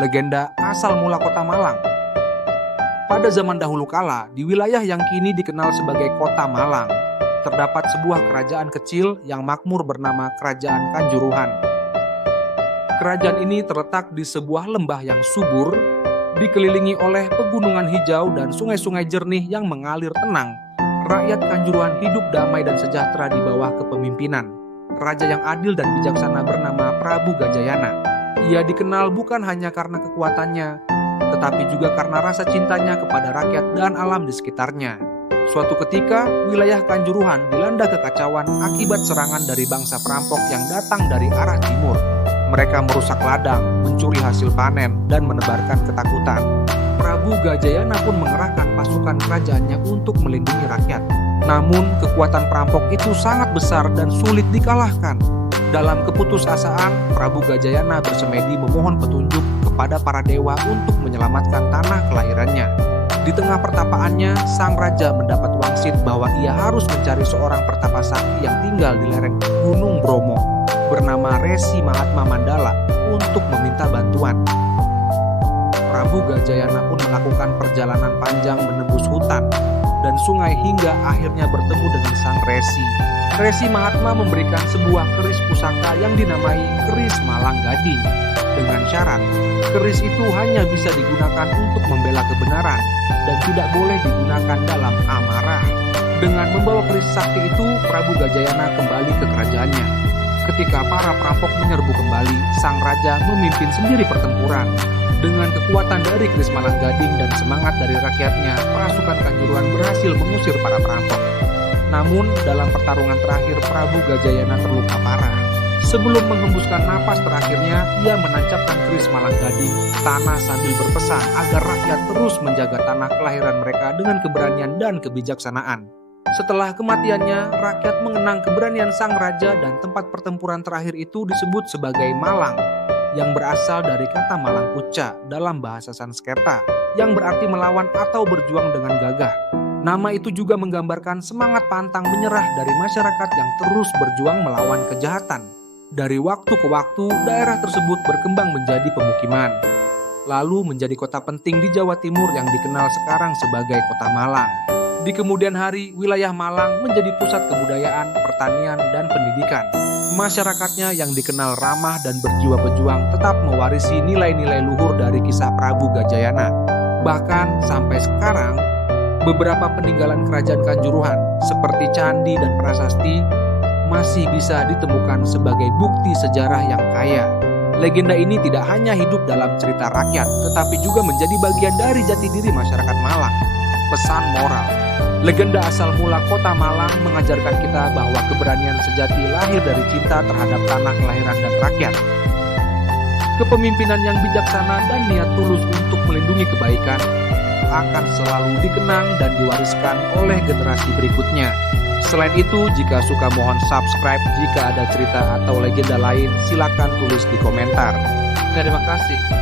legenda asal mula kota Malang. Pada zaman dahulu kala, di wilayah yang kini dikenal sebagai Kota Malang, terdapat sebuah kerajaan kecil yang makmur bernama Kerajaan Kanjuruhan. Kerajaan ini terletak di sebuah lembah yang subur, dikelilingi oleh pegunungan hijau dan sungai-sungai jernih yang mengalir tenang. Rakyat Kanjuruhan hidup damai dan sejahtera di bawah kepemimpinan raja yang adil dan bijaksana bernama Prabu Gajayana. Ia dikenal bukan hanya karena kekuatannya, tetapi juga karena rasa cintanya kepada rakyat dan alam di sekitarnya. Suatu ketika, wilayah Kanjuruhan dilanda kekacauan akibat serangan dari bangsa perampok yang datang dari arah timur. Mereka merusak ladang, mencuri hasil panen, dan menebarkan ketakutan. Prabu Gajayana pun mengerahkan pasukan kerajaannya untuk melindungi rakyat. Namun, kekuatan perampok itu sangat besar dan sulit dikalahkan. Dalam keputusasaan, Prabu Gajayana bersemedi memohon petunjuk kepada para dewa untuk menyelamatkan tanah kelahirannya. Di tengah pertapaannya, sang raja mendapat wangsit bahwa ia harus mencari seorang pertapa sakti yang tinggal di lereng Gunung Bromo bernama Resi Mahatma Mandala untuk meminta bantuan. Prabu Gajayana pun melakukan perjalanan panjang menembus hutan dan sungai hingga akhirnya bertemu dengan sang Resi. Resi Mahatma memberikan sebuah keris pusaka yang dinamai keris Malang Gading dengan syarat keris itu hanya bisa digunakan untuk membela kebenaran dan tidak boleh digunakan dalam amarah. Dengan membawa keris sakti itu, Prabu Gajayana kembali ke kerajaannya. Ketika para perampok menyerbu kembali, sang raja memimpin sendiri pertempuran. Dengan kekuatan dari keris Malang Gading dan semangat dari rakyatnya, pasukan Kanjuruhan berhasil mengusir para perampok. Namun, dalam pertarungan terakhir, Prabu Gajayana terluka parah. Sebelum menghembuskan napas terakhirnya, ia menancapkan keris Malang Gading ke tanah sambil berpesan agar rakyat terus menjaga tanah kelahiran mereka dengan keberanian dan kebijaksanaan. Setelah kematiannya, rakyat mengenang keberanian sang raja dan tempat pertempuran terakhir itu disebut sebagai Malang, yang berasal dari kata Malang Kuca dalam bahasa Sanskerta, yang berarti melawan atau berjuang dengan gagah. Nama itu juga menggambarkan semangat pantang menyerah dari masyarakat yang terus berjuang melawan kejahatan. Dari waktu ke waktu, daerah tersebut berkembang menjadi pemukiman, lalu menjadi kota penting di Jawa Timur yang dikenal sekarang sebagai Kota Malang. Di kemudian hari, wilayah Malang menjadi pusat kebudayaan, pertanian, dan pendidikan. Masyarakatnya yang dikenal ramah dan berjiwa pejuang tetap mewarisi nilai-nilai luhur dari kisah Prabu Gajayana. Bahkan sampai sekarang, beberapa peninggalan kerajaan Kanjuruhan seperti candi dan prasasti masih bisa ditemukan sebagai bukti sejarah yang kaya. Legenda ini tidak hanya hidup dalam cerita rakyat, tetapi juga menjadi bagian dari jati diri masyarakat Malang. Pesan moral. Legenda asal mula Kota Malang mengajarkan kita bahwa keberanian sejati lahir dari cinta terhadap tanah kelahiran dan rakyat. Kepemimpinan yang bijaksana dan niat tulus untuk melindungi kebaikan akan selalu dikenang dan diwariskan oleh generasi berikutnya. Selain itu, jika suka mohon subscribe. Jika ada cerita atau legenda lain, silakan tulis di komentar. Terima kasih.